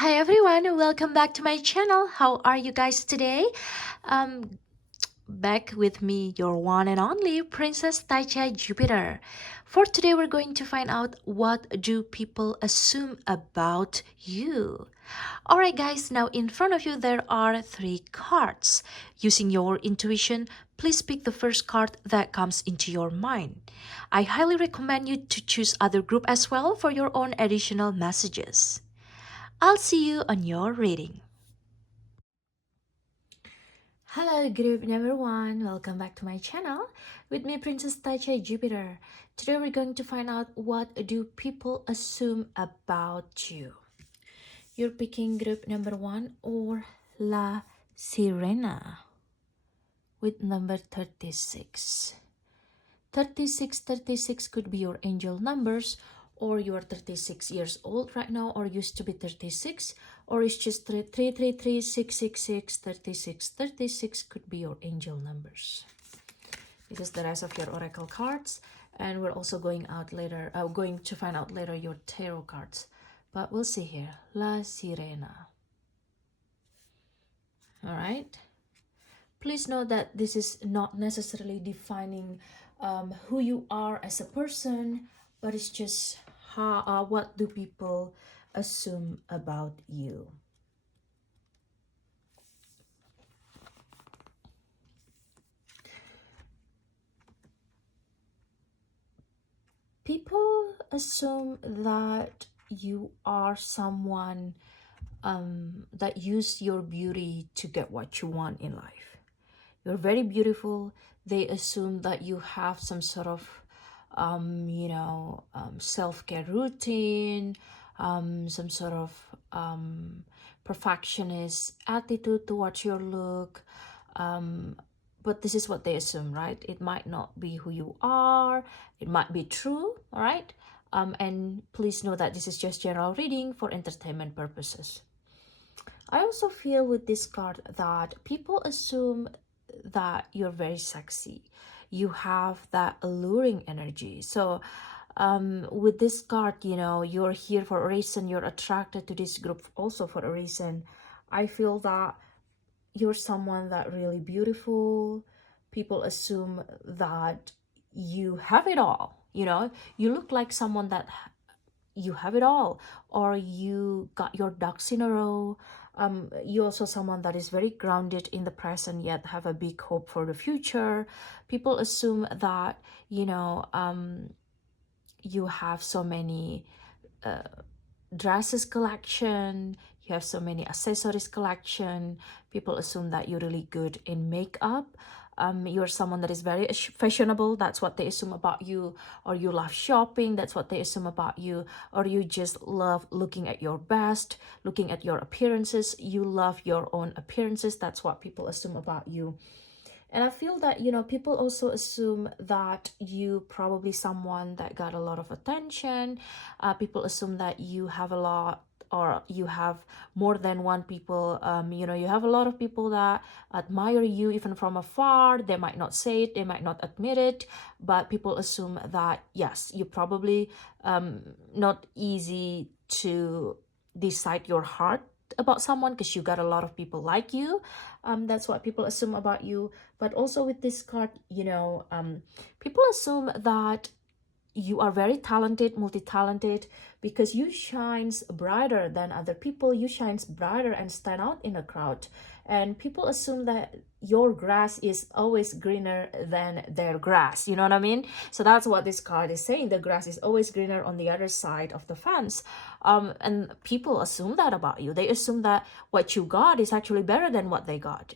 Hi everyone, welcome back to my channel. How are you guys today? Um, Back with me, your one and only Princess Tacha Jupiter. For today, we're going to find out what do people assume about you. Alright guys, now in front of you there are three cards. Using your intuition, please pick the first card that comes into your mind. I highly recommend you to choose other group as well for your own additional messages. I'll see you on your reading. Hello group number one, welcome back to my channel with me Princess Tacha Jupiter. Today we're going to find out what do people assume about you. You're picking group number one or La Sirena with number 36. 36 could be your angel numbers, or you're 36 years old right now, or used to be 36, or it's just 333 666 36. 36 could be your angel numbers. This is the rest of your oracle cards, and we're also going to find out later your tarot cards. But we'll see here. La Sirena. All right. Please know that this is not necessarily defining who you are as a person, but it's just what do people assume about you. People assume that you are someone that use your beauty to get what you want in life. You're very beautiful. They assume that you have some sort of self-care routine, some sort of perfectionist attitude towards your look. But this is what they assume, right? It might not be who you are. It might be true, all right? And please know that this is just general reading for entertainment purposes. I also feel with this card that people assume that you're very sexy. You have that alluring energy. So with this card, you're here for a reason. You're attracted to this group also for a reason. I feel that you're someone that really beautiful. People assume that you have it all. You look like someone that you have it all, or you got your ducks in a row. You also someone that is very grounded in the present yet have a big hope for the future. People assume that you have so many dresses collection, you have so many accessories collection. People assume that you're really good in makeup. You're someone that is very fashionable, that's what they assume about you. Or you love shopping, that's what they assume about you. Or you just love looking at your best, looking at your appearances. You love your own appearances, that's what people assume about you. And I feel that, people also assume that you probably someone that got a lot of attention. People assume that you have a lot, or you have more than one people. You have a lot of people that admire you even from afar. They might not say it, they might not admit it, but people assume that, yes, you probably not easy to decide your heart about someone because you got a lot of people like you. That's what people assume about you. But also with this card, people assume that you are very talented, multi-talented, because you shines brighter than other people. You shines brighter and stand out in a crowd. And people assume that your grass is always greener than their grass. You know what I mean? So that's what this card is saying. The grass is always greener on the other side of the fence. And people assume that about you. They assume that what you got is actually better than what they got,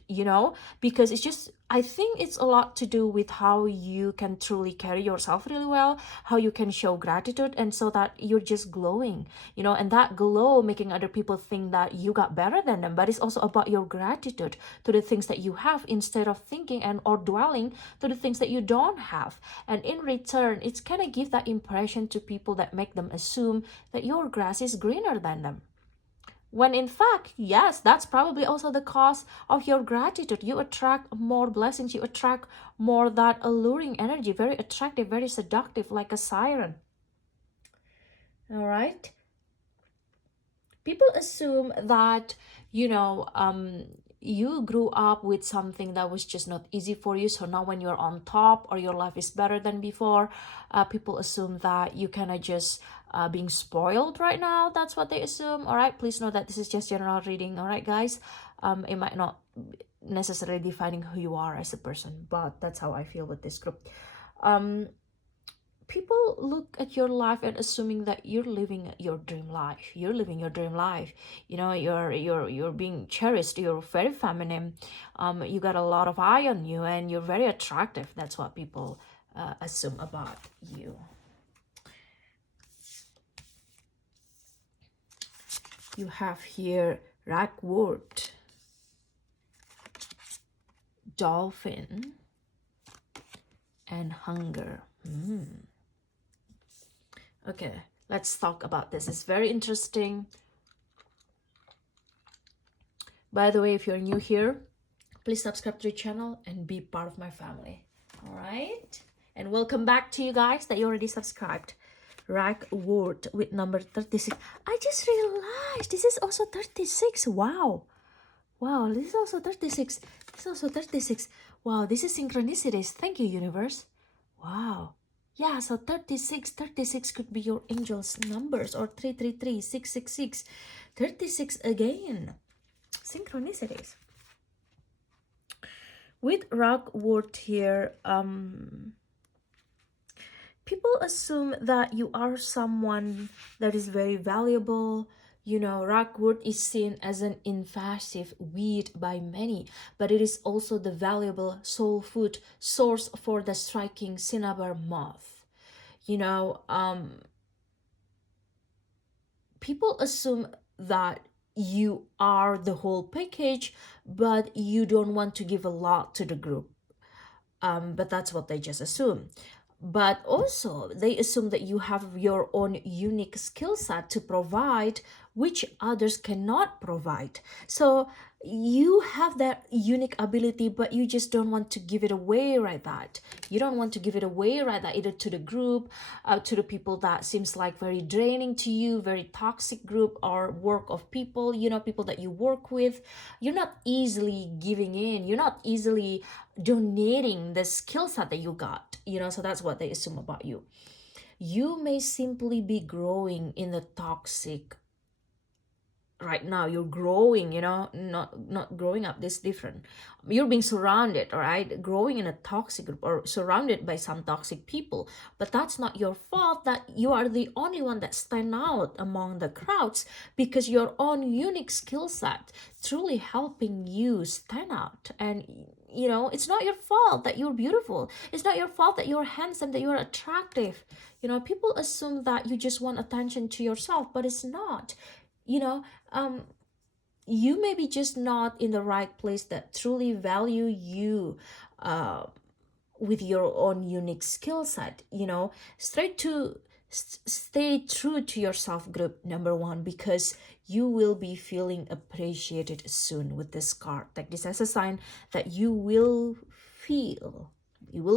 because it's just, I think it's a lot to do with how you can truly carry yourself really well, how you can show gratitude, and so that you're just glowing, and that glow making other people think that you got better than them. But it's also about your gratitude to the things that you have, instead of thinking and or dwelling to the things that you don't have. And in return, it's kind of give that impression to people that make them assume that your grass is greener than them, when in fact, yes, that's probably also the cause of your gratitude. You attract more blessings, you attract more that alluring energy, very attractive, very seductive, like a siren. All right. People assume that, you know, you grew up with something that was just not easy for you. So now when you're on top or your life is better than before, people assume that you kind of just being spoiled right now. That's what they assume. All right, please know that this is just general reading. All right, guys. It might not necessarily defining who you are as a person, but that's how I feel with this group. People look at your life and assuming that you're living your dream life. You're living your dream life. You know, you're being cherished. You're very feminine. You got a lot of eye on you, and you're very attractive. That's what people assume about you. You have here ragwort, dolphin, and hunger. Okay, let's talk about this. It's very interesting. By the way, if you're new here, please subscribe to the channel and be part of my family. All right? And welcome back to you guys that you already subscribed. Ragwort with number 36. I just realized this is also 36. Wow. Wow, this is also 36. This is also 36. Wow, this is synchronicities. Thank you, universe. Wow. Yeah, so 36 could be your angel's numbers, or 333, 666, 36 again. Synchronicities. With ragwort here, people assume that you are someone that is very valuable. You know, ragwort is seen as an invasive weed by many, but it is also the valuable soul food source for the striking cinnabar moth. You know, people assume that you are the whole package, but you don't want to give a lot to the group. But that's what they just assume. But also, they assume that you have your own unique skill set to provide, which others cannot provide. So you have that unique ability, but you just don't want to give it away right that. You don't want to give it away right that, either to the group, to the people that seems like very draining to you, very toxic group or work of people, you know, people that you work with. You're not easily giving in. You're not easily donating the skill set that you got, you know. So that's what they assume about you. You may simply be growing in the toxic right now. You're growing, you know, not growing up this different. You're being surrounded, all right, growing in a toxic group or surrounded by some toxic people, but that's not your fault. That you are the only one that stand out among the crowds, because your own unique skill set truly helping you stand out. And you know, it's not your fault that you're beautiful. It's not your fault that you're handsome, that you're attractive. You know, people assume that you just want attention to yourself, but it's not. You know, you may be just not in the right place that truly value you with your own unique skill set. You know, stay true to yourself, group number one, because you will be feeling appreciated soon with this card. Take this as a sign that you will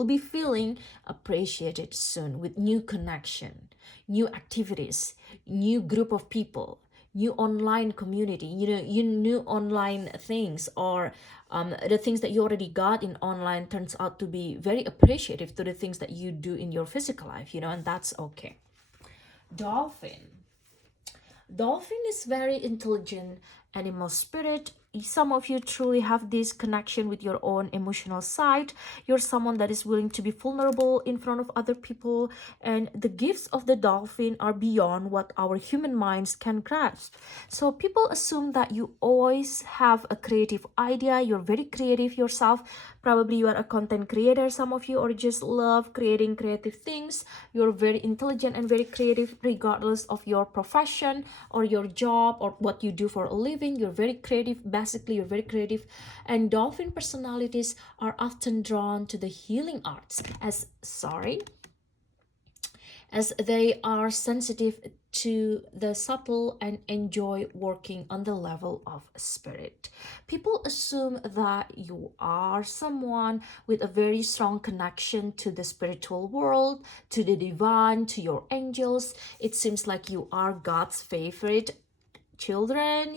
be feeling appreciated soon with new connection, new activities, new group of people, new online community, you know, you new online things, or the things that you already got in online turns out to be very appreciative to the things that you do in your physical life, you know, and that's okay. Dolphin is very intelligent animal spirit. Some of you truly have this connection with your own emotional side. You're someone that is willing to be vulnerable in front of other people, and the gifts of the dolphin are beyond what our human minds can grasp. So people assume that you always have a creative idea. You're very creative yourself. Probably you are a content creator, some of you, or just love creating creative things. You're very intelligent and very creative regardless of your profession or your job or what you do for a living. You're very creative. Basically, you're very creative. And dolphin personalities are often drawn to the healing arts as they are sensitive to the subtle and enjoy working on the level of spirit. People assume that you are someone with a very strong connection to the spiritual world, to the divine, to your angels. It seems like you are God's favorite children,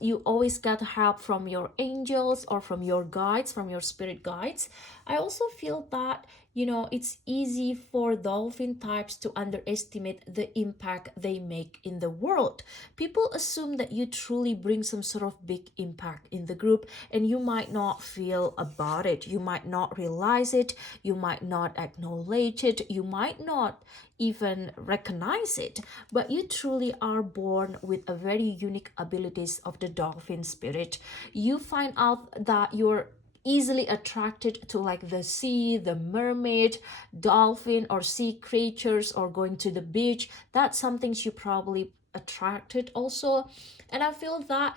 you always got help from your angels or from your guides, from your spirit guides. I also feel that it's easy for dolphin types to underestimate the impact they make in the world. People assume that you truly bring some sort of big impact in the group, and you might not feel about it. You might not realize it. You might not acknowledge it. You might not even recognize it, but you truly are born with a very unique abilities of the dolphin spirit. You find out that you're easily attracted to like the sea, the mermaid, dolphin, or sea creatures, or going to the beach. That's something you probably attracted also. And I feel that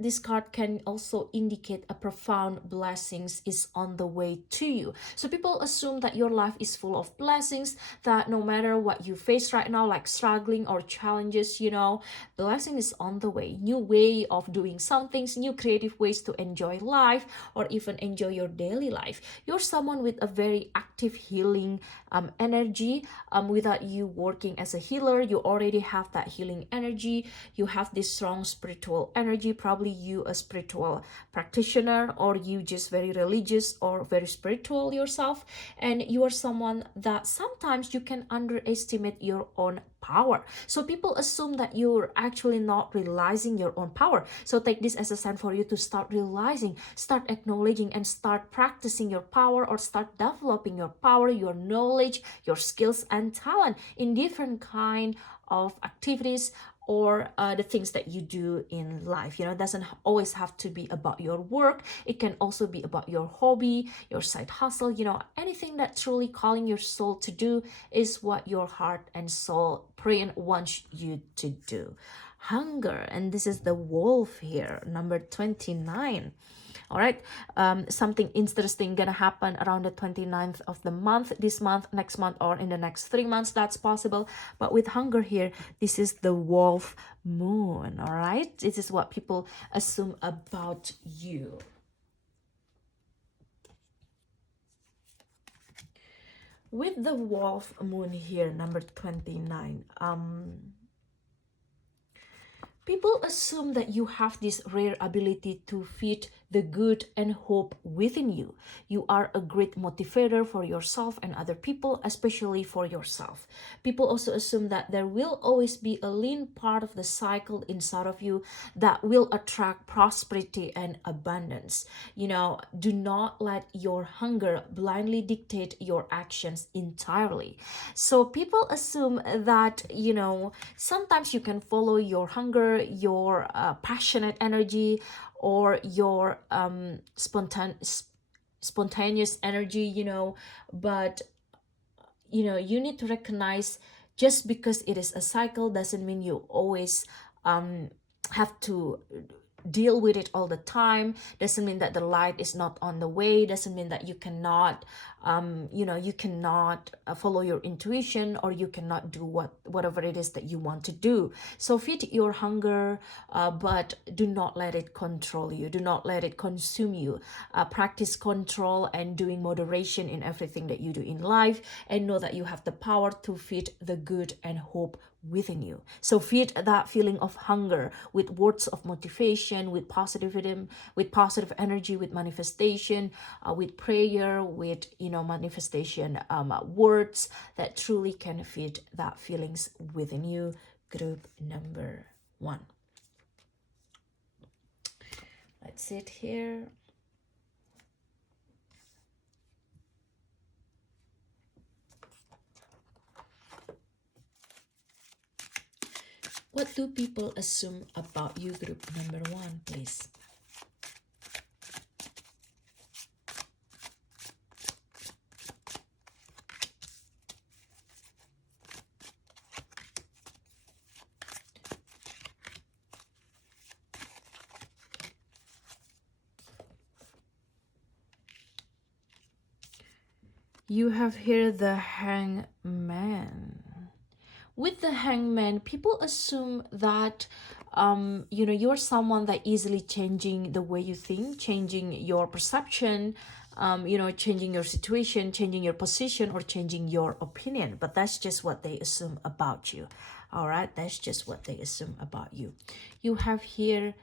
this card can also indicate a profound blessings is on the way to you. So people assume that your life is full of blessings, that no matter what you face right now, like struggling or challenges, blessing is on the way. New way of doing some things, new creative ways to enjoy life, or even enjoy your daily life. You're someone with a very active healing energy. Without you working as a healer, you already have that healing energy. You have this strong spiritual energy. Probably you a spiritual practitioner, or you just very religious or very spiritual yourself, and you are someone that sometimes you can underestimate your own power. So people assume that you're actually not realizing your own power. So take this as a sign for you to start realizing, start acknowledging, and start practicing your power, or start developing your power, your knowledge, your skills and talent in different kind of activities, or the things that you do in life. It doesn't always have to be about your work. It can also be about your hobby, your side hustle. Anything that truly calling your soul to do is what your heart and soul pray and wants you to do. Hunger, and this is the wolf here, number 29. All right, something interesting gonna happen around the 29th of the month, this month, next month, or in the next 3 months. That's possible. But with hunger here, this is the wolf moon. All right, this is what people assume about you. With the wolf moon here, number 29, people assume that you have this rare ability to feed the good and hope within you. You are a great motivator for yourself and other people, especially for yourself. People also assume that there will always be a lean part of the cycle inside of you that will attract prosperity and abundance. Do not let your hunger blindly dictate your actions entirely. So people assume that, sometimes you can follow your hunger, your passionate energy, or your spontaneous energy, but you need to recognize, just because it is a cycle doesn't mean you always have to deal with it all the time. Doesn't mean that the light is not on the way. Doesn't mean that you cannot follow your intuition, or you cannot do whatever it is that you want to do. So feed your hunger, but do not let it control you. Do not let it consume you. Practice control and doing moderation in everything that you do in life, and know that you have the power to feed the good and hope within you. So feed that feeling of hunger with words of motivation, with positivism, with positive energy, with manifestation, with prayer, with manifestation words that truly can feed that feelings within you. Group number 1. Let's sit here. What do people assume about you, group number 1, please? You have here the hangman. With the hangman, people assume that you're someone that easily changing the way you think, changing your perception, changing your situation, changing your position, or changing your opinion. But that's just what they assume about you. All right, that's just what they assume about you. You have here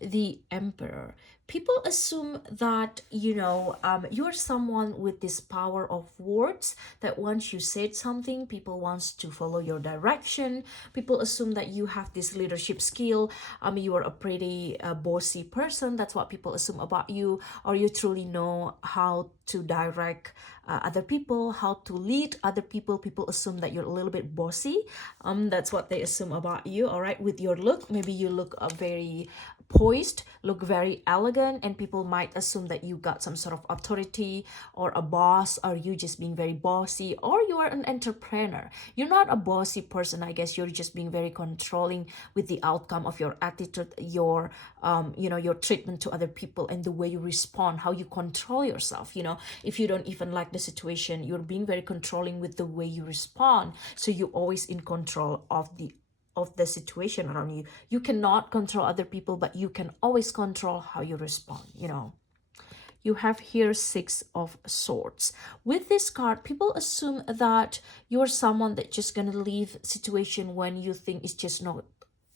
the emperor. People assume that you're someone with this power of words, that once you said something, people wants to follow your direction. People assume that you have this leadership skill. You are a pretty bossy person. That's what people assume about you. Or you truly know how to direct other people, how to lead other people. People assume that you're a little bit bossy. That's what they assume about you. All right, with your look, maybe you look very poised, look very elegant, and people might assume that you got some sort of authority or a boss, or you just being very bossy, or you are an entrepreneur. You're not a bossy person, I guess. You're just being very controlling with the outcome of your attitude, your your treatment to other people, and the way you respond, how you control yourself. If you don't even like the situation, you're being very controlling with the way you respond, so you're always in control of the situation around you. You cannot control other people, but you can always control how you respond. You have here Six of Swords. With this card, people assume that you're someone that just gonna leave situation when you think it's just not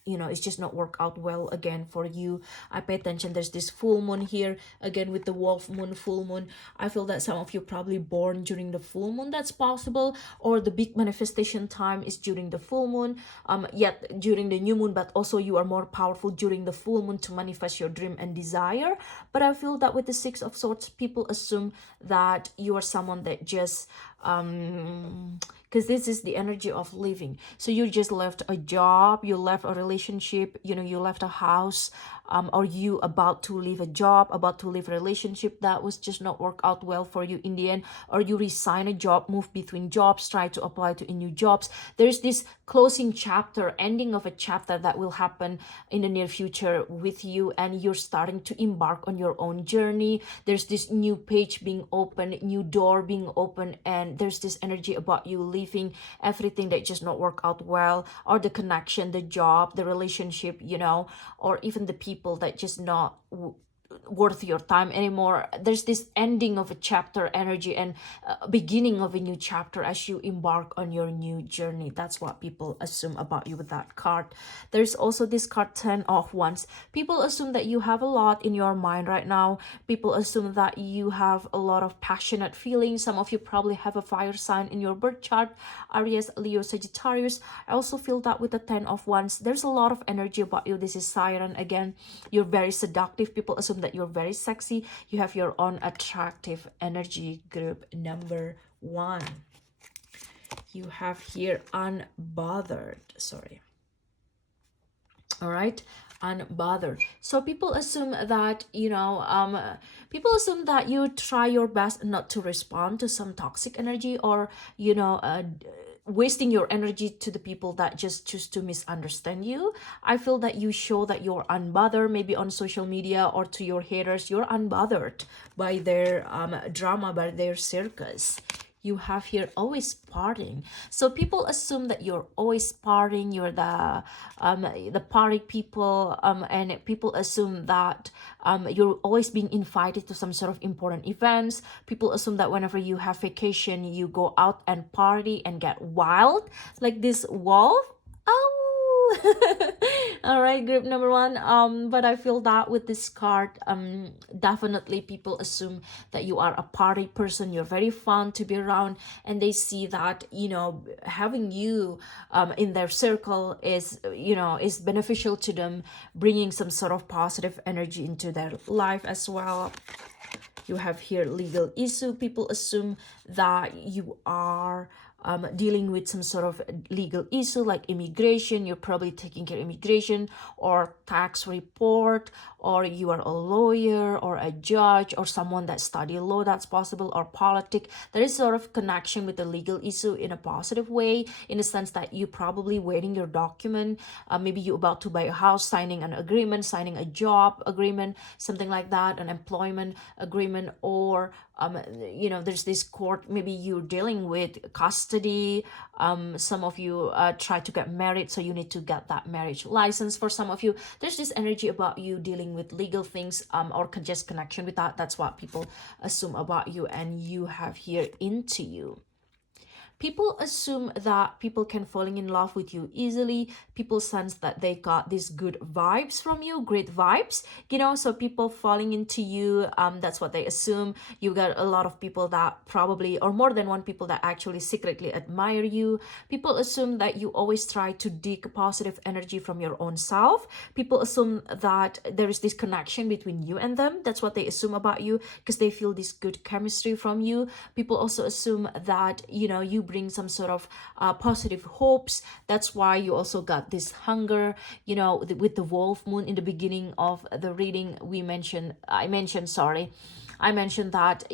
it's just not work out well again for you. I pay attention, there's this full moon here again with the wolf moon, full moon. I feel that some of you probably born during the full moon. That's possible. Or the big manifestation time is during the full moon, yet during the new moon, but also you are more powerful during the full moon to manifest your dream and desire. But I feel that with the Six of Swords, people assume that you are someone that just because this is the energy of living. So you just left a job, you left a relationship, you left a house, or you about to leave a job, about to leave a relationship that was just not work out well for you in the end, or you resign a job, move between jobs, try to apply to new jobs. There's this closing chapter, ending of a chapter that will happen in the near future with you, and you're starting to embark on your own journey. There's this new page being opened, new door being opened, and there's this energy about you leaving everything that just not work out well, or the connection, the job, the relationship, or even the people that just not worth your time anymore. There's this ending of a chapter energy and beginning of a new chapter as you embark on your new journey. That's what people assume about you with that card. There's also this card, 10 of Wands. People assume that you have a lot in your mind right now. People assume that you have a lot of passionate feelings. Some of you probably have a fire sign in your birth chart, Aries, Leo, Sagittarius. I also feel that with the 10 of Wands, there's a lot of energy about you. This is Siren again. You're very seductive. People assume that you're very sexy. You have your own attractive energy. Group number 1. You have here unbothered. Sorry. All right, unbothered. So people assume that people assume that you try your best not to respond to some toxic energy, or wasting your energy to the people that just choose to misunderstand you. I feel that you show that you're unbothered, maybe on social media, or to your haters, you're unbothered by their drama, by their circus. You have here always partying. So people assume that you're always partying, you're the party people, and people assume that you're always being invited to some sort of important events. People assume that whenever you have vacation, you go out and party and get wild, like this wolf. All right, group number 1. But I feel that with this card, definitely people assume that you are a party person. You're very fun to be around, and they see that having you in their circle is is beneficial to them, bringing some sort of positive energy into their life as well. You have here legal issue. People assume that you are dealing with some sort of legal issue like immigration. You're probably taking care of immigration or tax report, or you are a lawyer or a judge or someone that study law. That's possible. Or politics. There is sort of connection with the legal issue in a positive way, in the sense that you probably waiting your document. Maybe you're about to buy a house, signing an agreement, signing a job agreement, something like that, an employment agreement, or there's this court, maybe you're dealing with custody. Some of you try to get married, so you need to get that marriage license. For some of you, there's this energy about you dealing with legal things, or just connection with that. That's what people assume about you, and you have here into you. People assume that people can falling in love with you easily. People sense that they got these good vibes from you, great vibes, so people falling into you, that's what they assume. You got a lot of people that probably, or more than one people that actually secretly admire you. People assume that you always try to dig positive energy from your own self. People assume that there is this connection between you and them. That's what they assume about you, because they feel this good chemistry from you. People also assume that you bring some sort of positive hopes. That's why you also got this hunger, with the wolf moon in the beginning of the reading. I mentioned that,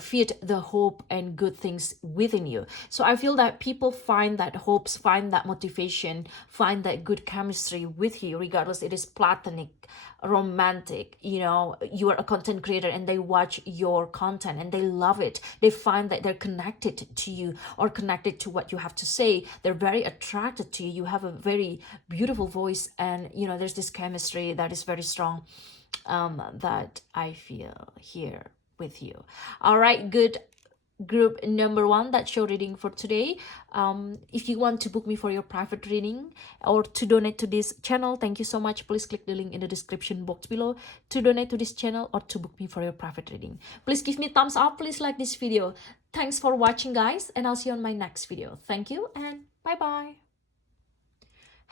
feed the hope and good things within you. So I feel that people find that hopes, find that motivation, find that good chemistry with you, regardless it is platonic, romantic. You are a content creator and they watch your content and they love it. They find that they're connected to you or connected to what you have to say. They're very attracted to you. You have a very beautiful voice, and there's this chemistry that is very strong, that I feel here with you. All right, good. Group number 1, that's your reading for today. If you want to book me for your private reading or to donate to this channel, thank you so much. Please click the link in the description box below to donate to this channel or to book me for your private reading. Please give me a thumbs up. Please like this video. Thanks for watching, guys, and I'll see you on my next video. Thank you and bye bye.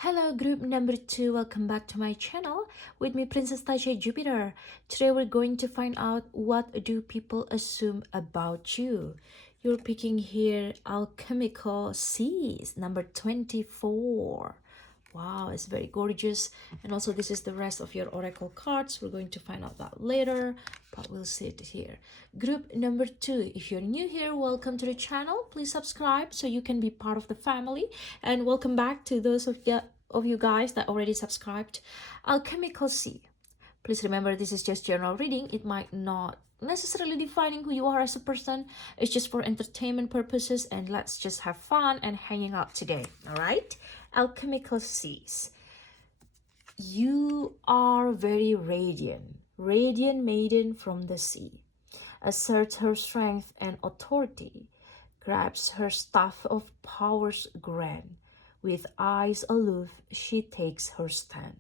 Hello, group number 2, welcome back to my channel with me, Princess Tacha Jupiter. Today we're going to find out, what do people assume about you? You're picking here Alchemical Seas, number 24. Wow, it's very gorgeous. And also this is the rest of your oracle cards. We're going to find out that later, but we'll see it here. Group number 2, if you're new here, welcome to the channel. Please subscribe so you can be part of the family. And welcome back to those of you guys that already subscribed. Alchemical Sea. Please remember, this is just general reading. It might not necessarily defining who you are as a person. It's just for entertainment purposes, and let's just have fun and hanging out today. All right, Alchemical Seas. You are very radiant maiden from the sea, asserts her strength and authority, grabs her staff of powers grand. With eyes aloof she takes her stand.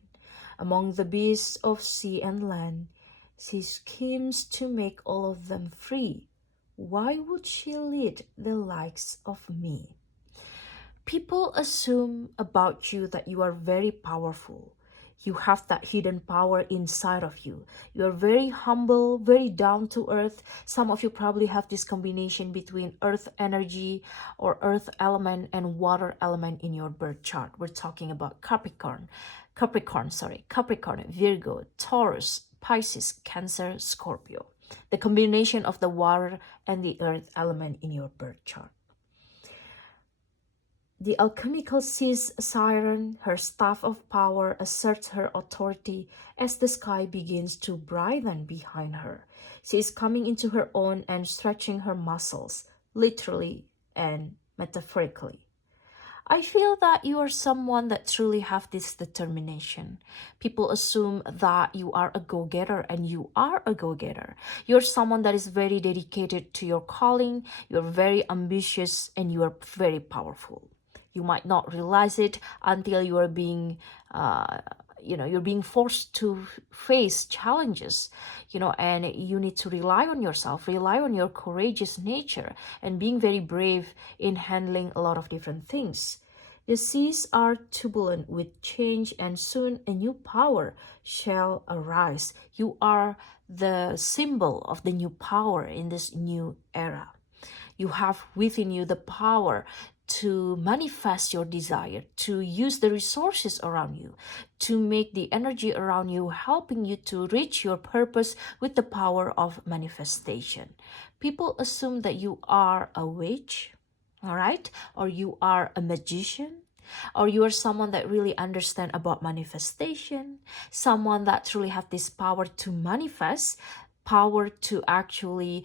Among the beasts of sea and land, she schemes to make all of them free. Why would she lead the likes of me? People assume about you that you are very powerful. You have that hidden power inside of you. You are very humble, very down to earth. Some of you probably have this combination between earth energy or earth element and water element in your birth chart. We're talking about Capricorn, Virgo, Taurus, Pisces, Cancer, Scorpio. The combination of the water and the earth element in your birth chart. The alchemical sea's siren, her staff of power, asserts her authority as the sky begins to brighten behind her. She is coming into her own and stretching her muscles, literally and metaphorically. I feel that you are someone that truly have this determination. People assume that you are a go-getter, and you are a go-getter. You're someone that is very dedicated to your calling, you're very ambitious, and you are very powerful. You might not realize it until you are being, you're being forced to face challenges, and you need to rely on yourself, rely on your courageous nature, and being very brave in handling a lot of different things. The seas are turbulent with change, and soon a new power shall arise. You are the symbol of the new power in this new era. You have within you the power to manifest your desire, to use the resources around you, to make the energy around you helping you to reach your purpose with the power of manifestation. People assume that you are a witch, all right, or you are a magician, or you are someone that really understand about manifestation, someone that truly have this power to manifest power to actually,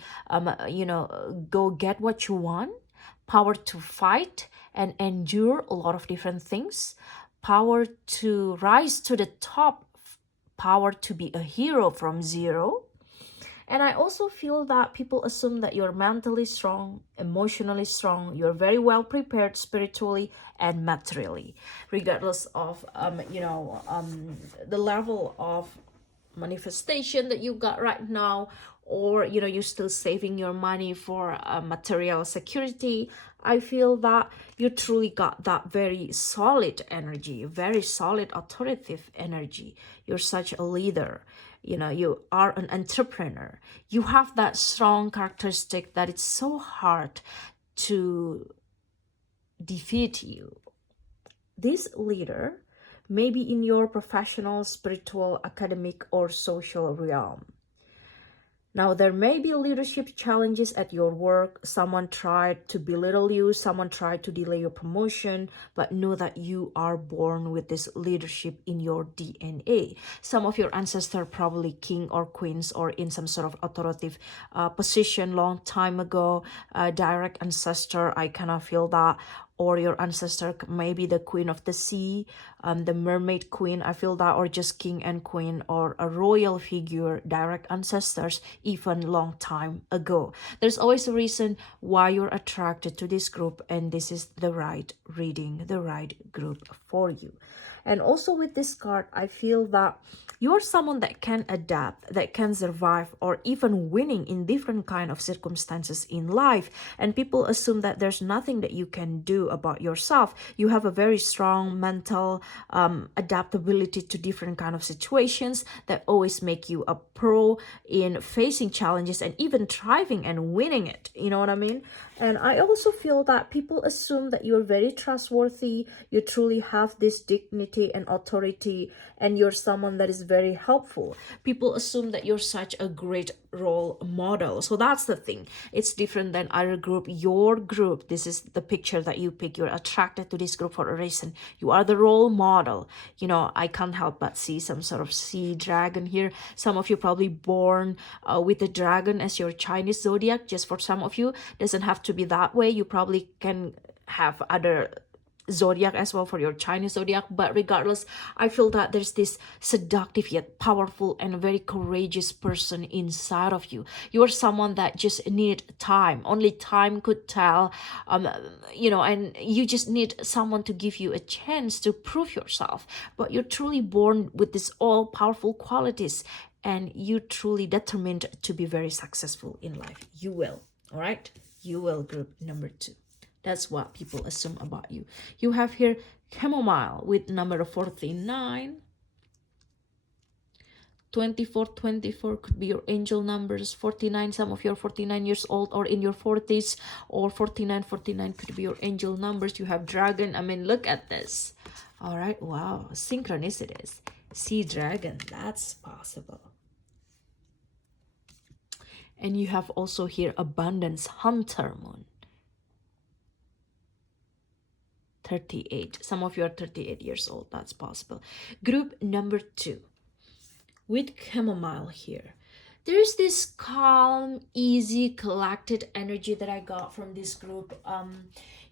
go get what you want, power to fight and endure a lot of different things, power to rise to the top, power to be a hero from zero. And I also feel that people assume that you're mentally strong, emotionally strong, you're very well prepared spiritually and materially, regardless of the level of manifestation that you got right now, or you're still saving your money for material security. I feel that you truly got that very solid energy, very solid authoritative energy. You're such a leader, you are an entrepreneur. You have that strong characteristic that it's so hard to defeat you. This leader may be in your professional, spiritual, academic, or social realm. Now, there may be leadership challenges at your work. Someone tried to belittle you, someone tried to delay your promotion, but know that you are born with this leadership in your DNA. Some of your ancestors probably king or queens or in some sort of authoritative position long time ago. Direct ancestor, I kind of feel that. Or your ancestor may be the queen of the sea, the mermaid queen, I feel that, or just king and queen, or a royal figure, direct ancestors, even long time ago. There's always a reason why you're attracted to this group, and this is the right reading, the right group for you. And also with this card, I feel that you're someone that can adapt, that can survive, or even winning in different kind of circumstances in life. And people assume that there's nothing that you can do about yourself. You have a very strong mental adaptability to different kind of situations that always make you a pro in facing challenges and even thriving and winning it. You know what I mean? And I also feel that people assume that you're very trustworthy, you truly have this dignity and authority, and you're someone that is very helpful. People assume that you're such a great role model. So that's the thing. It's different than other group. Your group, this is the picture that you pick. You're attracted to this group for a reason. You are the role model. I can't help but see some sort of sea dragon here. Some of you probably born with the dragon as your Chinese zodiac. Just for some of you, doesn't have to be that way. You probably can have other zodiac as well for your Chinese zodiac, but regardless, I feel that there's this seductive yet powerful and very courageous person inside of you. You are someone that just need time. Only time could tell, and you just need someone to give you a chance to prove yourself. But you're truly born with these all powerful qualities, and you truly determined to be very successful in life. You will. All right, you will, group number 2. That's what people assume about you. You have here chamomile with number 49. 24 could be your angel numbers. 49, some of you are 49 years old or in your 40s, or 49 could be your angel numbers. You have dragon. I mean, look at this. All right, wow, synchronicities. Sea dragon, that's possible. And you have also here abundance hunter moon. 38. Some of you are 38 years old. That's possible. Group number 2 with chamomile here. There's this calm, easy, collected energy that I got from this group.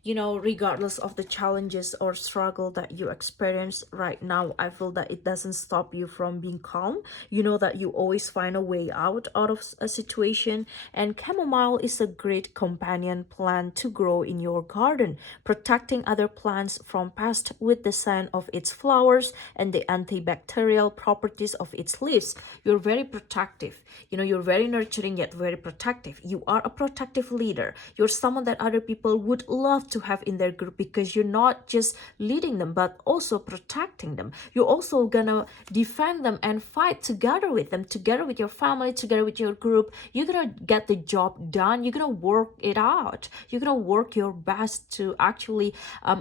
Regardless of the challenges or struggle that you experience right now, I feel that it doesn't stop you from being calm. You know that you always find a way out of a situation, and chamomile is a great companion plant to grow in your garden, protecting other plants from pests with the scent of its flowers and the antibacterial properties of its leaves. You're very protective. You're very nurturing yet very protective. You are a protective leader. You're someone that other people would love to have in their group, because you're not just leading them but also protecting them. You're also gonna defend them and fight together with them, together with your family, together with your group. You're gonna get the job done. You're gonna work it out. You're gonna work your best to actually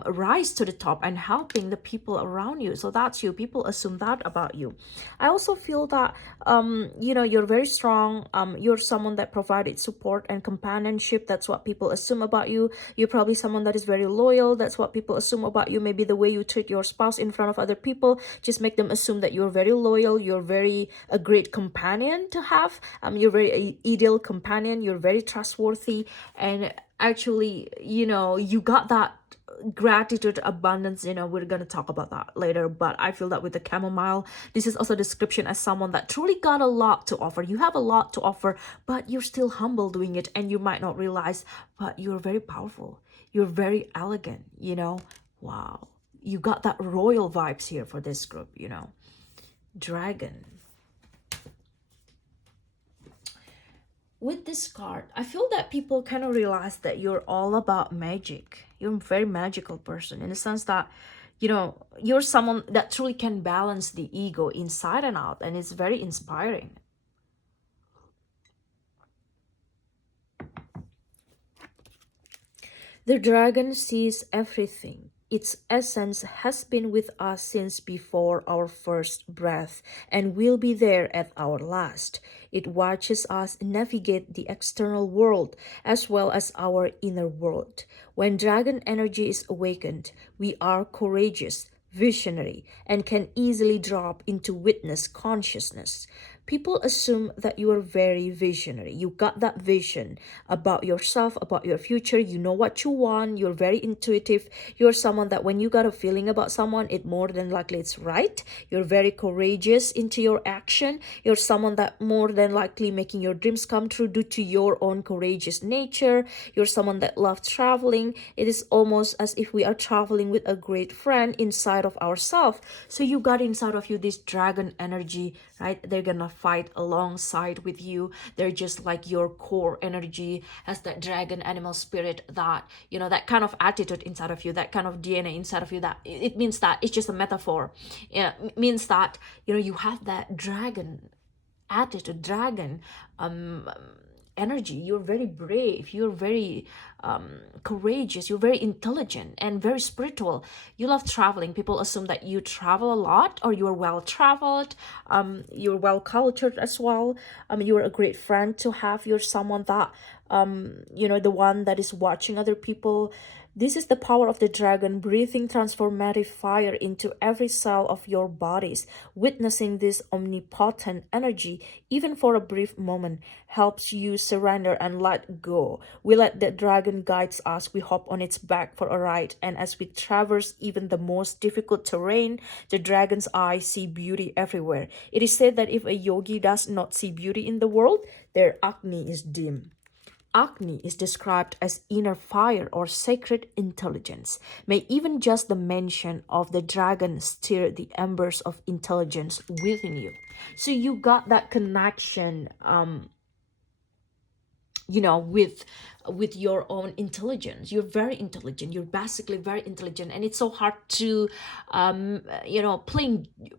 rise to the top and helping the people around you. So that's you. People assume that about you. I also feel that you're very strong. You're someone that provided support and companionship. That's what people assume about you. You're probably someone someone that is very loyal. That's what people assume about you. Maybe the way you treat your spouse in front of other people just make them assume that you're very loyal, you're very a great companion to have. You're very ideal companion, you're very trustworthy, and actually, you got that gratitude, abundance. We're gonna talk about that later, but I feel that with the chamomile, this is also a description as someone that truly got a lot to offer. You have a lot to offer, but you're still humble doing it, and you might not realize, but you're very powerful, you're very elegant. Wow, you got that royal vibes here for this group. Dragon. With this card, I feel that people kind of realize that you're all about magic. You're a very magical person in the sense that, you're someone that truly can balance the ego inside and out, and it's very inspiring. The dragon sees everything. Its essence has been with us since before our first breath and will be there at our last. It watches us navigate the external world as well as our inner world. When dragon energy is awakened, we are courageous, visionary, and can easily drop into witness consciousness. People assume that you are very visionary. You got that vision about yourself, about your future. You know what you want. You're very intuitive. You're someone that when you got a feeling about someone, it more than likely it's right. You're very courageous into your action. You're someone that more than likely making your dreams come true due to your own courageous nature. You're someone that loves traveling. It is almost as if we are traveling with a great friend inside of ourselves. So you got inside of you this dragon energy, right? They're gonna fight alongside with you. They're just like your core energy, has that dragon animal spirit, that that kind of attitude inside of you, that kind of DNA inside of you. That it means that it's just a metaphor. It means that you have that dragon attitude, dragon energy. You're very brave, you're very courageous, you're very intelligent and very spiritual. You love traveling. People assume that you travel a lot, or you're well traveled. You're well cultured as well. You're a great friend to have. You're someone that the one that is watching other people. This is the power of the dragon, breathing transformative fire into every cell of your bodies. Witnessing this omnipotent energy, even for a brief moment, helps you surrender and let go. We let the dragon guides us. We hop on its back for a ride, and as we traverse even the most difficult terrain, the dragon's eyes see beauty everywhere. It is said that if a yogi does not see beauty in the world, their Agni is dim. Agni is described as inner fire or sacred intelligence. May even just the mention of the dragon stir the embers of intelligence within you. So you got that connection, with your own intelligence. You're very intelligent. You're basically very intelligent, and it's so hard to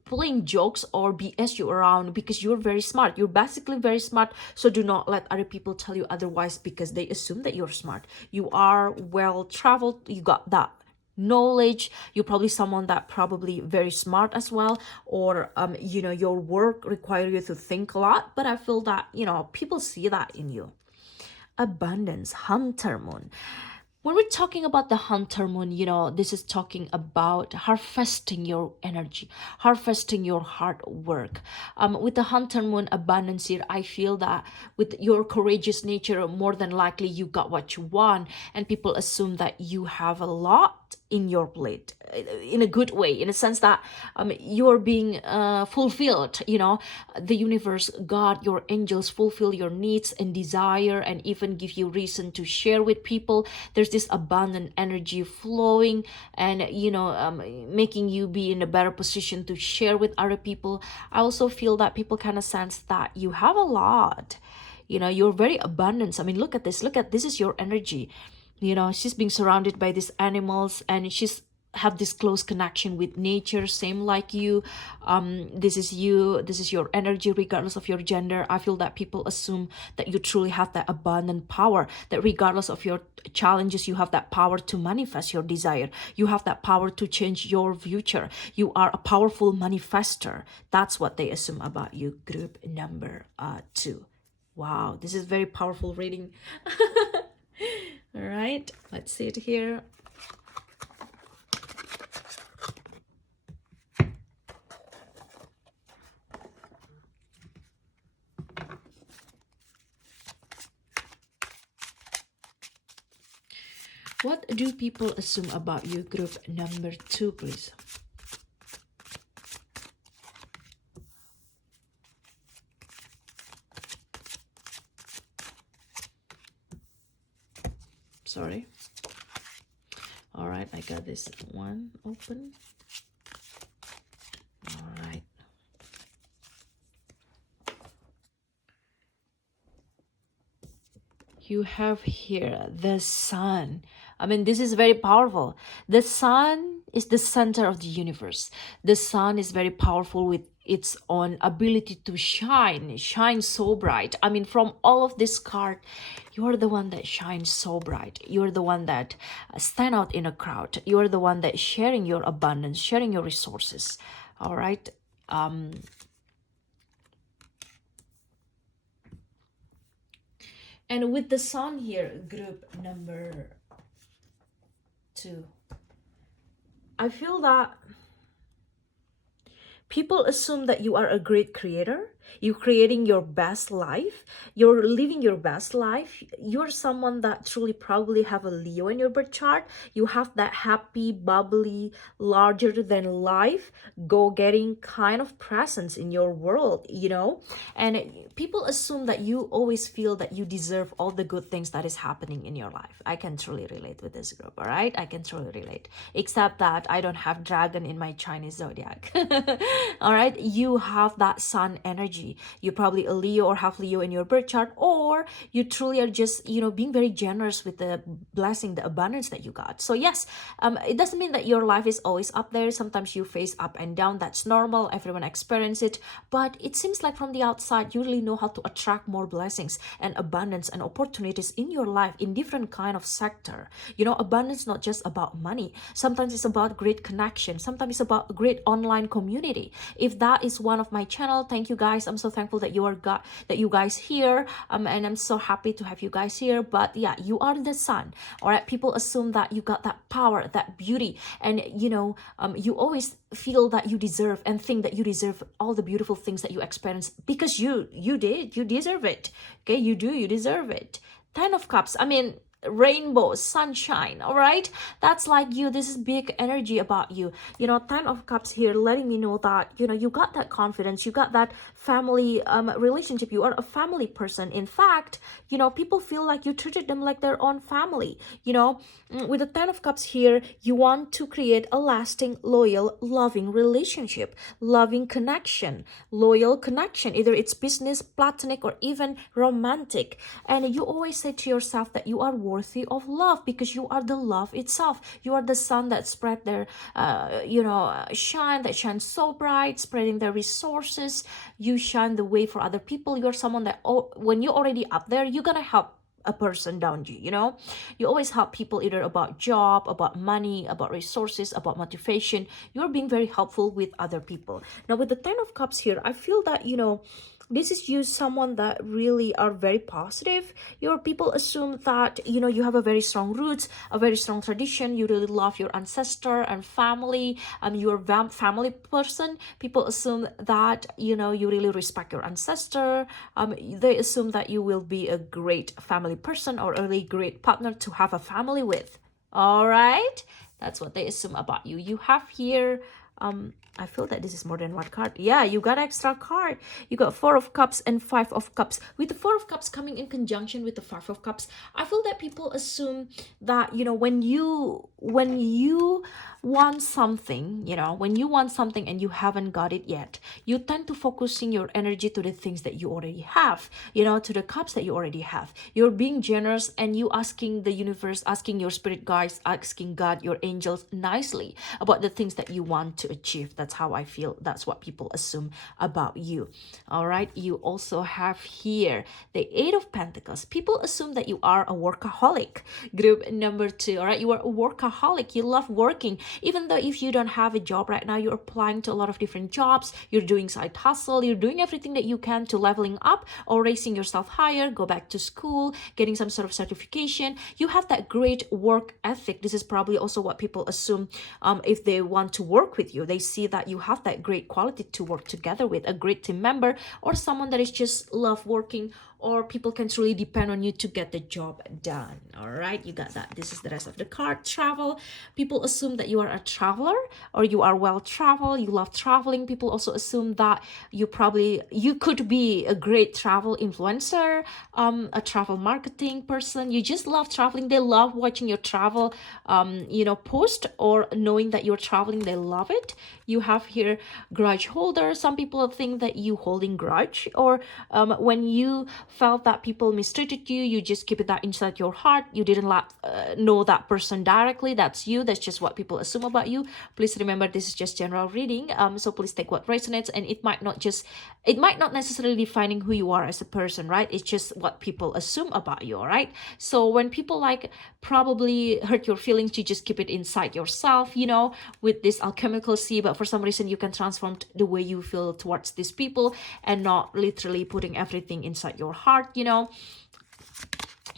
playing jokes or BS you around, because you're very smart. You're basically very smart. So do not let other people tell you otherwise, because they assume that you're smart. You are well traveled. You got that knowledge. You're probably someone that probably very smart as well, or your work require you to think a lot, but I feel that people see that in you. Abundance, hunter moon. When we're talking about the hunter moon, this is talking about harvesting your energy, harvesting your hard work. With the hunter moon abundance here, I feel that with your courageous nature, more than likely you got what you want, and people assume that you have a lot in your plate, in a good way, in a sense that you're being fulfilled. The universe, God, your angels fulfill your needs and desire, and even give you reason to share with people. There's this abundant energy flowing, and making you be in a better position to share with other people. I also feel that people kind of sense that you have a lot. You're very abundant. I mean, look at this is your energy. She's being surrounded by these animals, and she's have this close connection with nature, same like you. This is your energy, regardless of your gender. I feel that people assume that you truly have that abundant power, that regardless of your challenges, you have that power to manifest your desire. You have that power to change your future. You are a powerful manifester. That's what they assume about you. Group number 2. Wow, this is very powerful reading. All right, let's see it here. What do people assume about you, group number 2, please? Sorry. All right, I got this one open. All right. You have here the sun. I mean, this is very powerful. The sun is the center of the universe. The sun is very powerful with its own ability to shine so bright. I mean, from all of this card, you're the one that shines so bright. You're the one that stand out in a crowd. You're the one that sharing your abundance, sharing your resources. All right. And with the sun here, group number 2, I feel that people assume that you are a great creator. You're creating your best life. You're living your best life. You're someone that truly probably have a Leo in your birth chart. You have that happy, bubbly, larger than life, go-getting kind of presence in your world, you know? And people assume that you always feel that you deserve all the good things that is happening in your life. I can truly relate with this group, all right? I can truly relate. Except that I don't have dragon in my Chinese zodiac. All right? You have that sun energy. You're probably a Leo or half Leo in your birth chart, or you truly are just, you know, being very generous with the blessing, the abundance that you got. So yes, it doesn't mean that your life is always up there. Sometimes you face up and down. That's normal. Everyone experiences it. But it seems like from the outside, you really know how to attract more blessings and abundance and opportunities in your life in different kind of sector. You know, abundance not just about money. Sometimes it's about great connection. Sometimes it's about great online community. If that is one of my channel, thank you guys. I'm so thankful that you guys here. And I'm so happy to have you guys here. But yeah, you are the sun. All right. People assume that you got that power, that beauty, and you know, you always feel that you deserve and think that you deserve all the beautiful things that you experience because you deserve it. Okay, you deserve it. 10 of Cups. I mean, rainbow, sunshine. All right, that's like you. This is big energy about you. You know, 10 of Cups here letting me know that, you know, you got that confidence, you got that family relationship. You are a family person. In fact, you know, people feel like you treated them like their own family. You know, with the 10 of Cups here, you want to create a lasting, loyal, loving relationship, loving connection, loyal connection. Either it's business, platonic, or even romantic. And you always say to yourself that you are worthy of love because you are the love itself. You are the sun that spread their shine, that shines so bright, spreading their resources. You shine the way for other people. You're someone that when you're already up there, you're gonna help a person down you. You know, you always help people either about job, about money, about resources, about motivation. You're being very helpful with other people. Now with the 10 of Cups here, I feel that, you know, this is you, someone that really are very positive. Your people assume that, you know, you have a very strong roots, a very strong tradition. You really love your ancestor and family. You're a family person. People assume that, you know, you really respect your ancestor. They assume that you will be a great family person or a really great partner to have a family with. All right, that's what they assume about you. You have here I feel that this is more than one card. Yeah, you got extra card. You got 4 of Cups and 5 of Cups. With the 4 of Cups coming in conjunction with the 5 of Cups, I feel that people assume that, you know, when you want something, you know, when you want something and you haven't got it yet, you tend to focusing your energy to the things that you already have, you know, to the cups that you already have. You're being generous and you asking the universe, asking your spirit guides, asking God, your angels nicely about the things that you want to achieve. That's how I feel. That's what people assume about you. All right. You also have here the Eight of Pentacles. People assume that you are a workaholic. Group number 2. All right. You are a workaholic. You love working. Even though if you don't have a job right now, you're applying to a lot of different jobs. You're doing side hustle. You're doing everything that you can to leveling up or raising yourself higher, go back to school, getting some sort of certification. You have that great work ethic. This is probably also what people assume if they want to work with you. They see that you have that great quality to work together with, a great team member or someone that is just love working, or people can truly depend on you to get the job done. All right, you got that. This is the rest of the card. Travel. People assume that you are a traveler or you are well traveled. You love traveling. People also assume that you could be a great travel influencer, a travel marketing person. You just love traveling. They love watching your travel, post or knowing that you're traveling. They love it. You have here grudge holder. Some people think that you holding grudge, or when you felt that people mistreated you, you just keep it that inside your heart. You didn't know that person directly. That's you. That's just what people assume about you. Please remember, this is just general reading. So please take what resonates, and it might not necessarily defining who you are as a person, right? It's just what people assume about you. All right. So when people probably hurt your feelings, you just keep it inside yourself, with this alchemical sea. But for some reason, you can transform the way you feel towards these people and not literally putting everything inside your heart.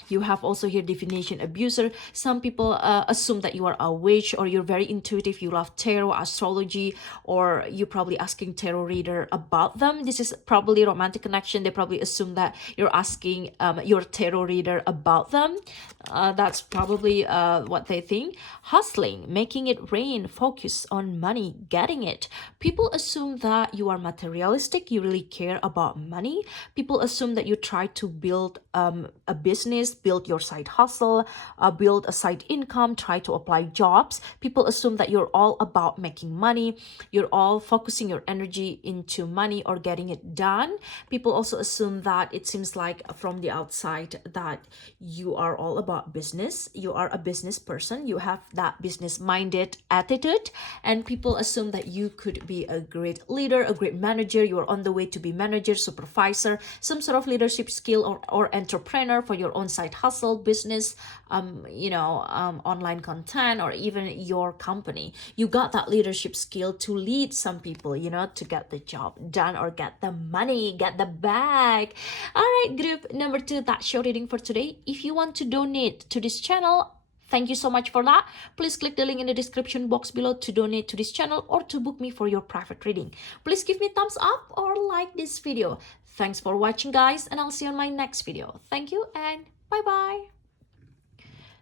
You have also here divination abuser. Some people assume that you are a witch, or you're very intuitive. You love tarot, astrology, or you're probably asking tarot reader about them. This is probably a romantic connection. They probably assume that you're asking your tarot reader about them. That's probably what they think. Hustling, making it rain, focus on money, getting it. People assume that you are materialistic. You really care about money. People assume that you try to build a business, build your side hustle, build a side income, try to apply jobs. People assume that you're all about making money. You're all focusing your energy into money or getting it done. People also assume that it seems like from the outside that you are all about business. You are a business person. You have that business-minded attitude, and people assume that you could be a great leader, a great manager. You are on the way to be manager, supervisor, some sort of leadership skill or entrepreneur for your own side hustle, business, online content, or even your company. You got that leadership skill to lead some people, to get the job done or get the money, get the bag. All right, group number 2, that's your reading for today. If you want to donate to this channel, thank you so much for that. Please click the link in the description box below to donate to this channel or to book me for your private reading. Please give me a thumbs up or like this video. Thanks for watching, guys, and I'll see you on my next video. Thank you and bye-bye.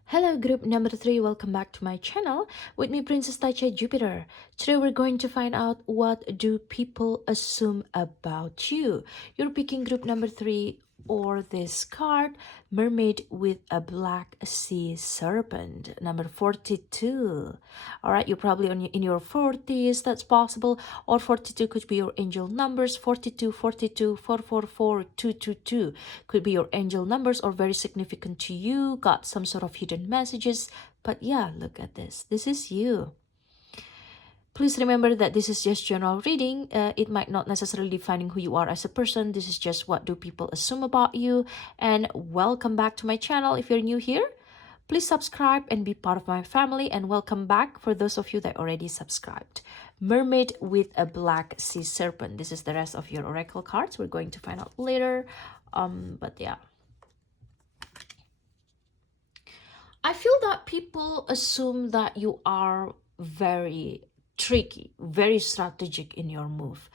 Hello, group number 3. Welcome back to my channel with me, Princess Tacha Jupiter. Today we're going to find out, what do people assume about you? You're picking group number 3 or this card, Mermaid with a Black Sea Serpent, number 42. All right, you're probably in your 40s. That's possible. Or 42 could be your angel numbers. 42, 42, 444, 222 could be your angel numbers, or very significant to you. Got some sort of hidden messages. But yeah, look at this. This is you. Please remember that this is just general reading. It might not necessarily defining who you are as a person. This is just what do people assume about you. And welcome back to my channel. If you're new here, please subscribe and be part of my family. And welcome back for those of you that already subscribed. Mermaid with a Black Sea Serpent. This is the rest of your oracle cards. We're going to find out later. But yeah. I feel that people assume that you are very tricky, very strategic in your move.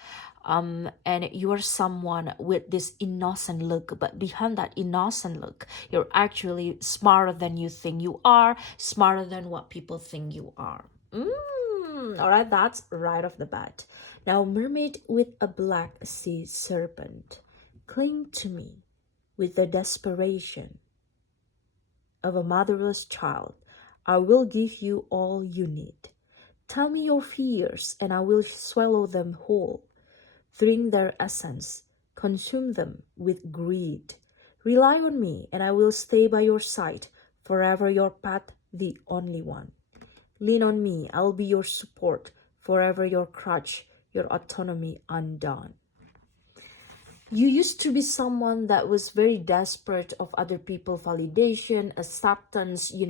And you are someone with this innocent look, but behind that innocent look, you're actually smarter than you think you are, smarter than what people think you are. All right, that's right off the bat. Now, Mermaid with a Black Sea Serpent. Cling to me with the desperation of a motherless child. I will give you all you need. Tell me your fears, and I will swallow them whole. Drink their essence, consume them with greed. Rely on me, and I will stay by your side, forever your path, the only one. Lean on me, I'll be your support, forever your crutch, your autonomy undone. You used to be someone that was very desperate of other people validation, acceptance. You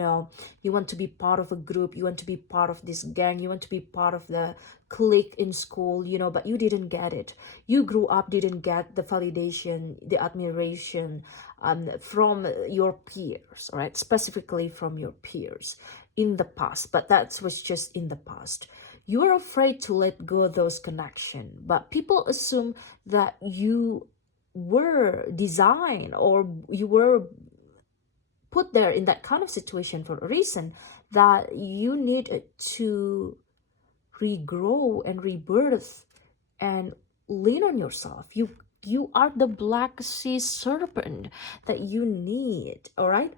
want to be part of a group, you want to be part of this gang, you want to be part of the clique in school, but you didn't get it. You grew up, didn't get the validation, the admiration from your peers, right? Specifically from your peers in the past, but that was just in the past. You are afraid to let go of those connections, but people assume that you were designed or you were put there in that kind of situation for a reason, that you need to regrow and rebirth and lean on yourself. You are the black sea serpent that you need, all right?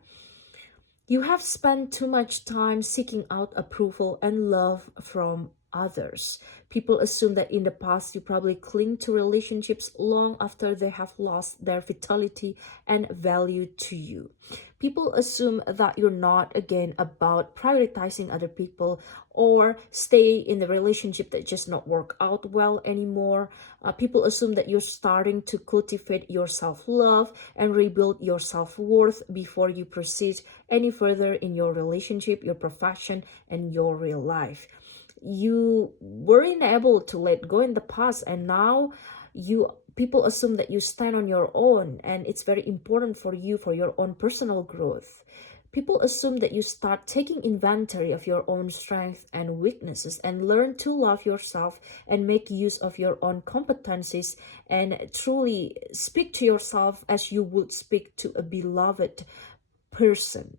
You have spent too much time seeking out approval and love from others. People assume that in the past you probably cling to relationships long after they have lost their vitality and value to you. People assume that you're not, again, about prioritizing other people or stay in the relationship that just not work out well anymore. People assume that you're starting to cultivate your self-love and rebuild your self-worth before you proceed any further in your relationship, your profession, and your real life. You weren't able to let go in the past, and now people assume that you stand on your own, and it's very important for you for your own personal growth. People assume that you start taking inventory of your own strengths and weaknesses and learn to love yourself and make use of your own competencies and truly speak to yourself as you would speak to a beloved person,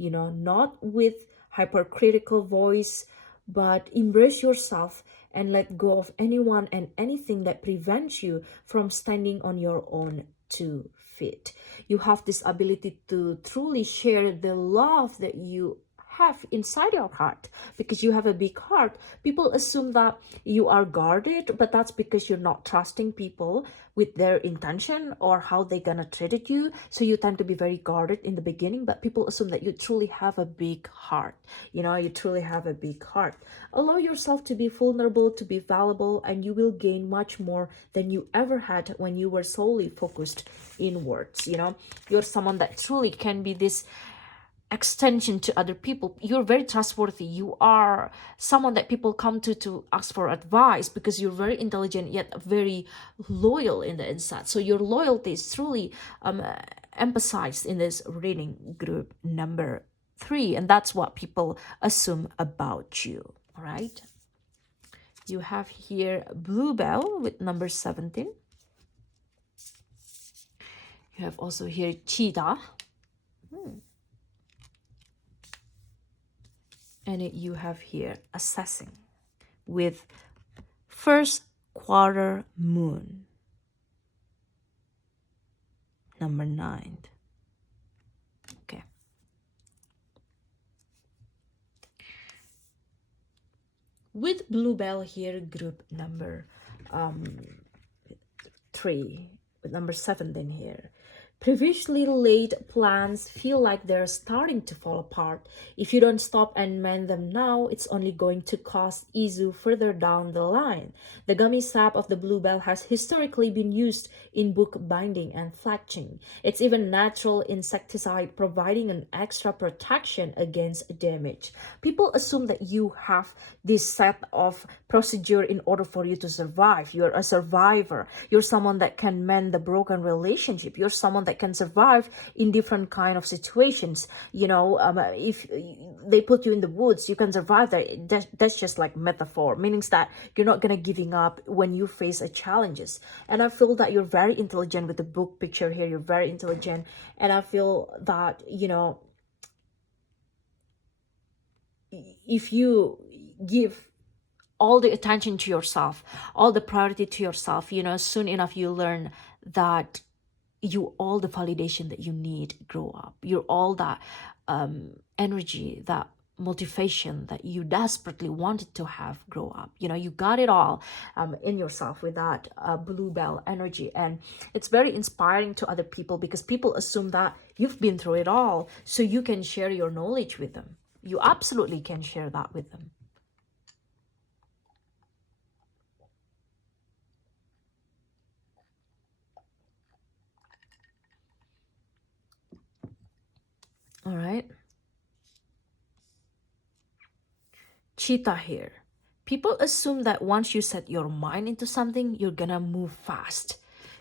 not with hypercritical voice, but embrace yourself and let go of anyone and anything that prevents you from standing on your own 2 feet. You have this ability to truly share the love that you have inside your heart because you have a big heart. People assume that you are guarded, but that's because you're not trusting people with their intention or how they're gonna treat you. So you tend to be very guarded in the beginning, but people assume that you truly have a big heart. You truly have a big heart. Allow yourself to be vulnerable, to be valuable, and you will gain much more than you ever had when you were solely focused inwards. You're someone that truly can be this extension to other people. You're very trustworthy. You are someone that people come to ask for advice because you're very intelligent yet very loyal in the inside. So your loyalty is truly emphasized in this reading group number 3, and that's what people assume about you. All right, you have here Bluebell with number 17. You have also here Cheetah. And you have here Assessing with first quarter moon, number 9. Okay. With Bluebell here, group number 3, with number 17 here. Previously laid plans feel like they're starting to fall apart. If you don't stop and mend them now, it's only going to cause issue further down the line. The gummy sap of the bluebell has historically been used in book binding and fletching. It's even natural insecticide, providing an extra protection against damage. People assume that you have this set of procedure in order for you to survive. You're a survivor. You're someone that can mend the broken relationship. You're someone that can survive in different kind of situations. If they put you in the woods, you can survive there. That's just like metaphor, meaning that you're not gonna giving up when you face a challenges. And I feel that you're very intelligent with the book picture here. You're very intelligent, and I feel that if you give all the attention to yourself, all the priority to yourself, soon enough you learn that you all the validation that you need grow up. You're all that energy, that motivation that you desperately wanted to have grow up. You got it all in yourself with that bluebell energy. And it's very inspiring to other people because people assume that you've been through it all, so you can share your knowledge with them. You absolutely can share that with them. All right. Cheetah here. People assume that once you set your mind into something, you're gonna move fast.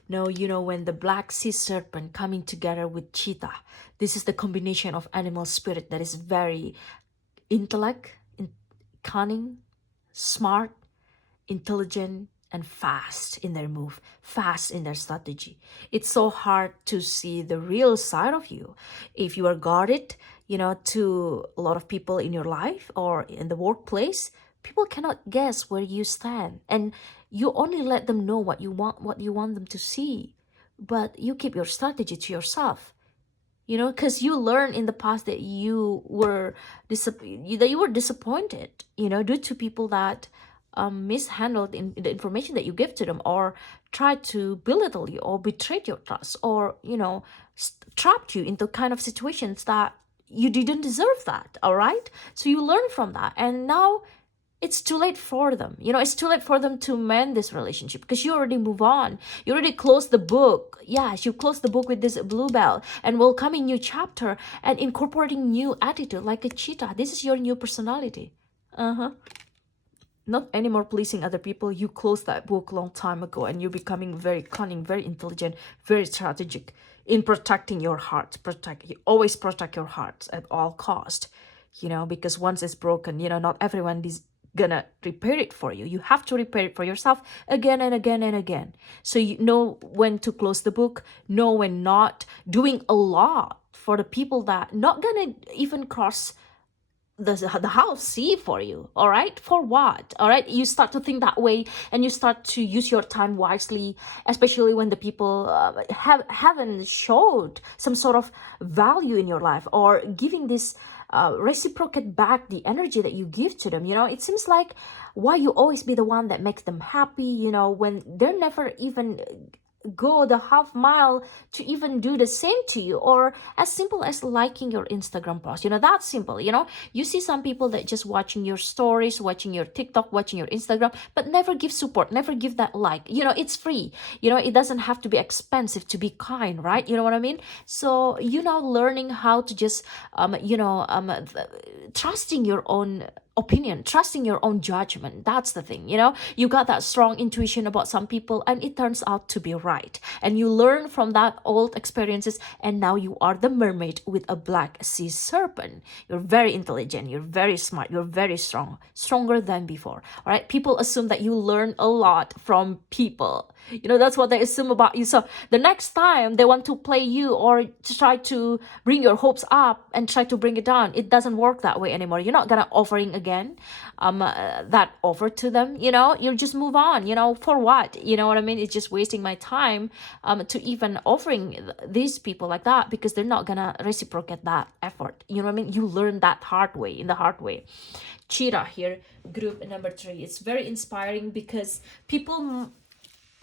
No, when the black sea serpent coming together with cheetah, this is the combination of animal spirit that is very intellect, cunning, smart, intelligent, and fast in their move, fast in their strategy. It's so hard to see the real side of you if you are guarded, to a lot of people in your life or in the workplace. People cannot guess where you stand, and you only let them know what you want them to see, but you keep your strategy to yourself. Because you learned in the past that you were disappointed, due to people that mishandled the information that you give to them, or tried to belittle you, or betrayed your trust, or trapped you into kind of situations that you didn't deserve that. All right, so you learn from that, and now it's too late for them. It's too late for them to mend this relationship, because you already move on. You already closed the book. Yes, you closed the book with this bluebell and welcoming new chapter and incorporating new attitude like a cheetah. This is your new personality. Not anymore pleasing other people. You closed that book long time ago, and you're becoming very cunning, very intelligent, very strategic in protecting your heart. You always protect your heart at all cost. Because once it's broken, not everyone is gonna repair it for you. You have to repair it for yourself again and again and again. So you know when to close the book, know when not, doing a lot for the people that not gonna even cross the house see for you. All right, for what? All right, you start to think that way, and you start to use your time wisely, especially when the people haven't showed some sort of value in your life, or giving this reciprocate back the energy that you give to them. It seems like, why you always be the one that makes them happy, when they're never even go the half mile to even do the same to you, or as simple as liking your Instagram post. That's simple. You see some people that just watching your stories, watching your TikTok, watching your Instagram, but never give support, never give that like. It's free. It doesn't have to be expensive to be kind, right? You know what I mean? So learning how to just trusting your own opinion, trusting your own judgment. That's the thing. You got that strong intuition about some people, and it turns out to be right, and you learn from that old experiences, and now you are the mermaid with a black sea serpent. You're very intelligent, you're very smart, you're very strong, stronger than before. All right, people assume that you learn a lot from people. That's what they assume about you. So the next time they want to play you, or to try to bring your hopes up and try to bring it down, it doesn't work that way anymore. You're not gonna offering again that offer to them. You just move on. For what? You know what I mean? It's just wasting my time to even offering these people like that, because they're not gonna reciprocate that effort. You know what I mean? You learn that hard way, in the hard way. Cheetah here, group number 3. It's very inspiring, because people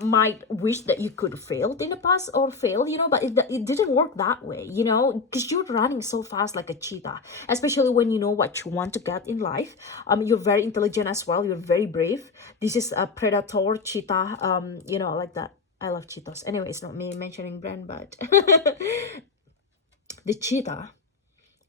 might wish that you could fail in the past, or fail, but it didn't work that way, because you're running so fast like a cheetah, especially when you know what you want to get in life. You're very intelligent as well, you're very brave. This is a predator cheetah, like that. I love cheetahs. Anyway, it's not me mentioning brand, but the cheetah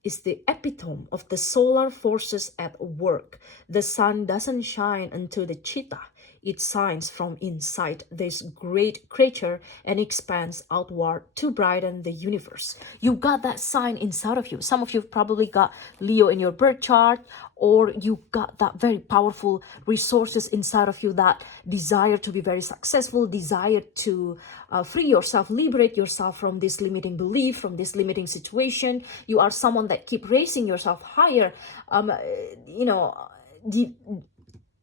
is the epitome of the solar forces at work. The sun doesn't shine into the cheetah. It shines from inside this great creature and expands outward to brighten the universe. You got that sign inside of you. Some of you probably got Leo in your birth chart, or you got that very powerful resources inside of you, that desire to be very successful, desire to free yourself, liberate yourself from this limiting belief, from this limiting situation. You are someone that keep raising yourself higher,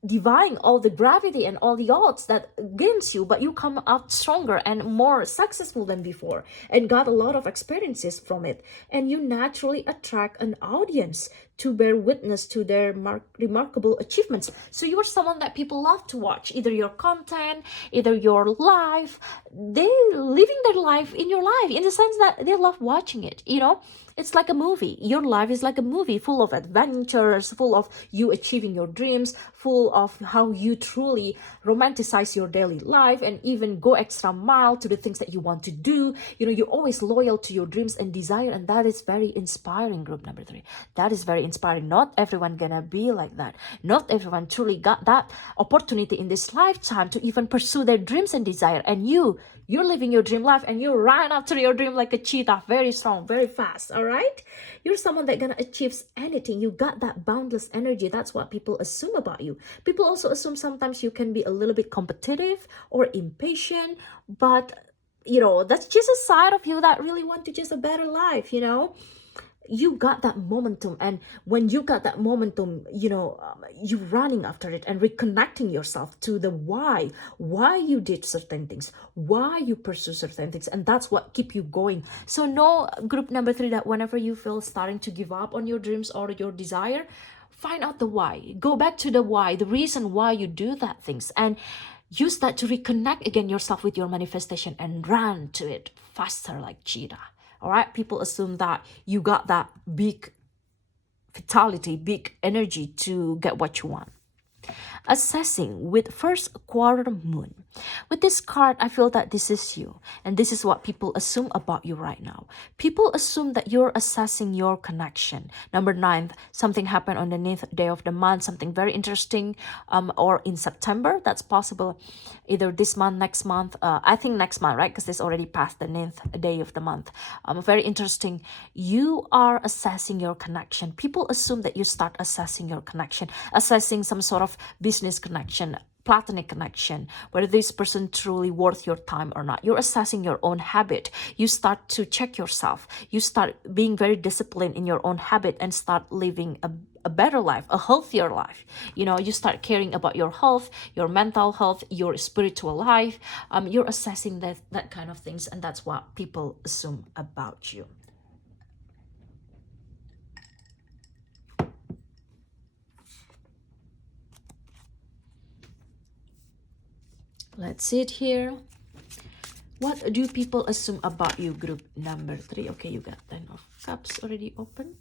defying all the gravity and all the odds that against you, but you come out stronger and more successful than before, and got a lot of experiences from it, and you naturally attract an audience to bear witness to their remarkable achievements. So you're someone that people love to watch, either your content, either your life. They're living their life in your life, in the sense that they love watching it, you know. It's like a movie. Your life is like a movie, full of adventures, full of you achieving your dreams, full of how you truly romanticize your daily life and even go extra mile to the things that you want to do. You know, you're always loyal to your dreams and desire, and that is very inspiring, group number 3. That is very inspiring. Not everyone gonna be like that. Not everyone truly got that opportunity in this lifetime to even pursue their dreams and desire. And you're living your dream life, and you run after your dream like a cheetah, very strong, very fast. All right, you're someone that gonna achieve anything. You got that boundless energy. That's what people assume about you. People also assume sometimes you can be a little bit competitive or impatient, but you know, that's just a side of you that really want to just a better life, you know. You got that momentum, and when you got that momentum, you know, you running after it and reconnecting yourself to the why you did certain things, why you pursue certain things, and that's what keep you going. So no, group number 3, that whenever you feel starting to give up on your dreams or your desire, find out the why. Go back to the why, the reason why you do that things, and use that to reconnect again yourself with your manifestation and run to it faster like cheetah. All right, people assume that you got that big vitality, big energy to get what you want. Assessing with first quarter moon. With this card, I feel that this is you, and this is what people assume about you right now. People assume that you're assessing your connection. Number 9, something happened on the 9th day of the month, something very interesting, or in September. That's possible either this month, next month. I think next month, right? Because it's already past the 9th day of the month. Very interesting. You are assessing your connection. People assume that you start assessing your connection, assessing some sort of business connection, platonic connection, whether this person truly worth your time or not. You're assessing your own habit. You start to check yourself. You start being very disciplined in your own habit and start living a better life, a healthier life. You know, you start caring about your health, your mental health, your spiritual life. You're assessing that kind of things, and that's what people assume about you. Let's see it here. What do people assume about you, group number 3? Okay, you got 10 of Cups already open.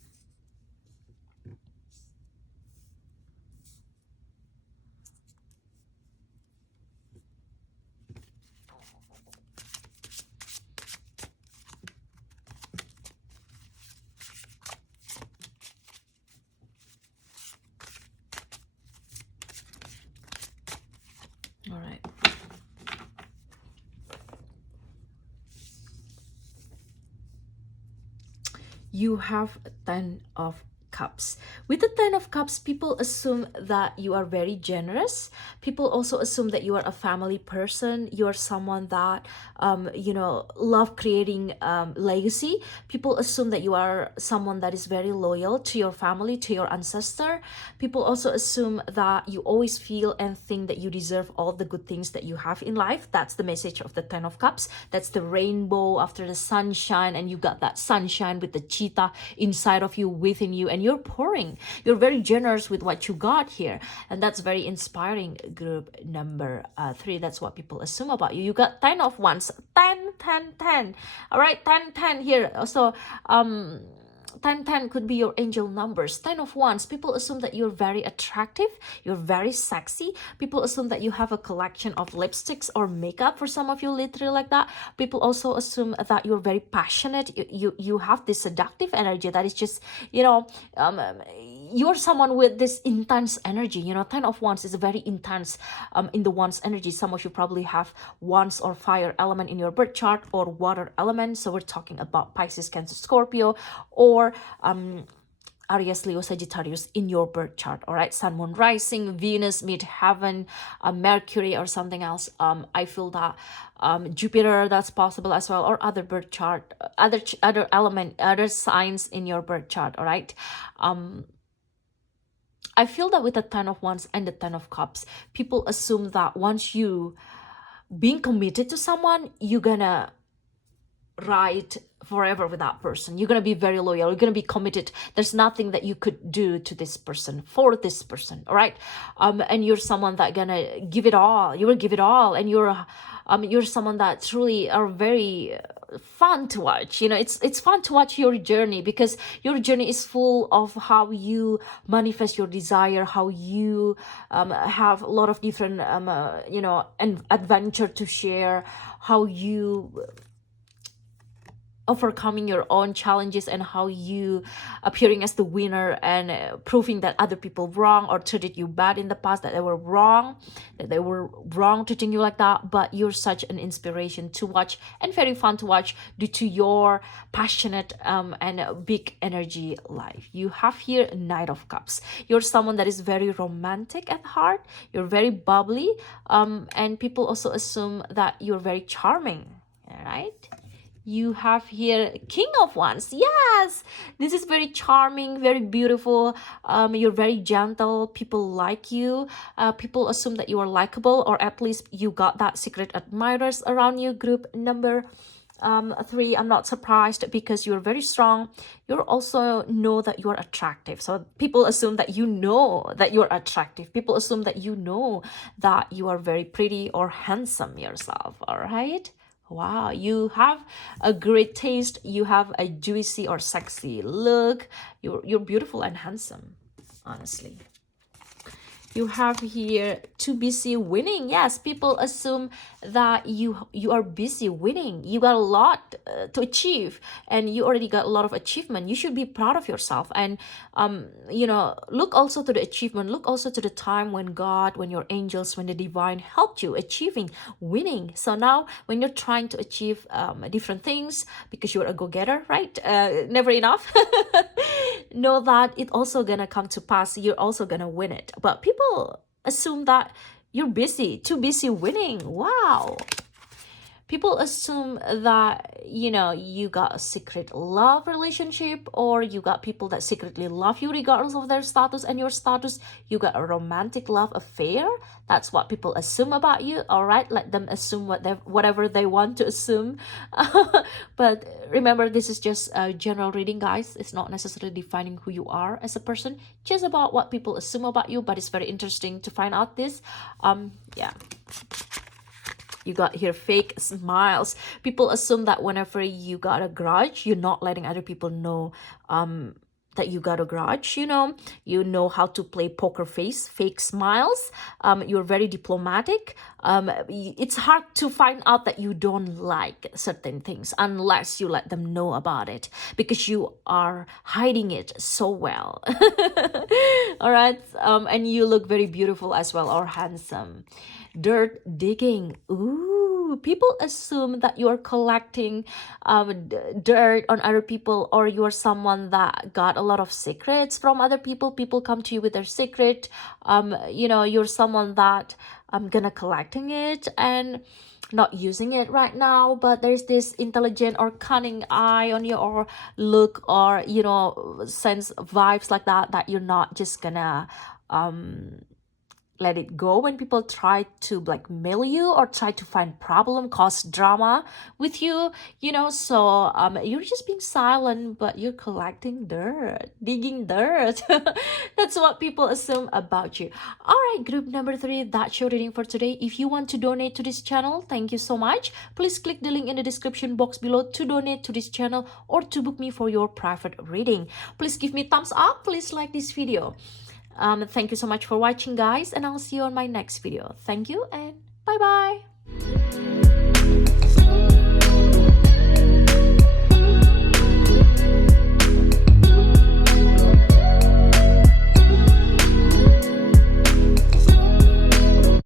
All right. You have 10 of Cups. With the 10 of Cups, people assume that you are very generous. People also assume that you are a family person. You are someone that, you know, love creating legacy. People assume that you are someone that is very loyal to your family, to your ancestor. People also assume that you always feel and think that you deserve all the good things that you have in life. That's the message of the 10 of Cups. That's the rainbow after the sunshine, and you got that sunshine with the cheetah inside of you, within you, and you're pouring. You're very generous with what you got here, and that's very inspiring, group number 3. That's what people assume about you. You got 10 of Wands, 10, 10, 10. All right, 10, 10 here. So 10, 10 could be your angel numbers. 10 of Wands, people assume that you're very attractive, you're very sexy. People assume that you have a collection of lipsticks or makeup, for some of you, literally like that. People also assume that you're very passionate. You have this seductive energy that is just, you know, you're someone with this intense energy. You know, 10 of Wands is very intense in the Wands energy. Some of you probably have Wands or fire element in your birth chart, or water element. So we're talking about Pisces, Cancer, Scorpio, or Aries, Leo, Sagittarius in your birth chart. All right, Sun, Moon, Rising, Venus, Midheaven, Mercury, or something else. I feel that Jupiter, that's possible as well, or other birth chart, other element, other signs in your birth chart. All right. I feel that with the 10 of Wands and the 10 of Cups, people assume that once you being committed to someone, you're gonna ride forever with that person. You're going to be very loyal. You're going to be committed. There's nothing that you could do to this person, for this person. All right. And you're someone that gonna give it all. You will give it all. And you're someone that truly are very fun to watch. You know, it's fun to watch your journey, because your journey is full of how you manifest your desire, how you have a lot of different and adventure to share, how you overcoming your own challenges, and how you appearing as the winner, and proving that other people wrong or treated you bad in the past, that they were wrong treating you like that. But you're such an inspiration to watch, and very fun to watch, due to your passionate and big energy life. You have here Knight of Cups. You're someone that is very romantic at heart. You're very bubbly, and people also assume that you're very charming. All right. You have here King of Wands. Yes, this is very charming, very beautiful. You're very gentle. People like you. People assume that you are likable, or at least you got that secret admirers around you. Group number 3, I'm not surprised, because you're very strong. You also know that you're attractive. So people assume that you know that you're attractive. People assume that you know that you are very pretty or handsome yourself. All right. Wow, you have a great taste. You have a juicy or sexy look. You're beautiful and handsome, honestly. You have here too busy winning. Yes, people assume that you are busy winning. You got a lot to achieve, and you already got a lot of achievement. You should be proud of yourself, and look also to the achievement. Look also to the time when God, when your angels, when the divine helped you achieving winning. So now when you're trying to achieve different things, because you're a go-getter, right? Never enough. Know that it also gonna come to pass. You're also gonna win it. But people assume that you're busy, too busy winning. Wow. People assume that, you got a secret love relationship, or you got people that secretly love you regardless of their status and your status. You got a romantic love affair. That's what people assume about you. All right, let them assume whatever they want to assume. But remember, this is just a general reading, guys. It's not necessarily defining who you are as a person, just about what people assume about you. But it's very interesting to find out this. Yeah. You got here fake smiles. People assume that whenever you got a grudge, you're not letting other people know that you got a grudge. You know how to play poker face, fake smiles. You're very diplomatic. It's hard to find out that you don't like certain things unless you let them know about it, because you are hiding it so well. All right. And you look very beautiful as well, or handsome. Dirt digging. Ooh, people assume that you are collecting dirt on other people, or you are someone that got a lot of secrets from other people. People come to you with their secret. You're someone that gonna collecting it and not using it right now, but there's this intelligent or cunning eye on your look, or sense vibes like that you're not just gonna let it go when people try to blackmail you or try to find problem, cause drama with you, so you're just being silent, but you're collecting dirt, digging dirt. That's what people assume about you. All right, group number 3, that's your reading for today. If you want to donate to this channel, thank you so much. Please click the link in the description box below to donate to this channel, or to book me for your private reading. Please give me thumbs up. Please like this video. Thank you so much for watching, guys, and I'll see you on my next video. Thank you, and bye-bye.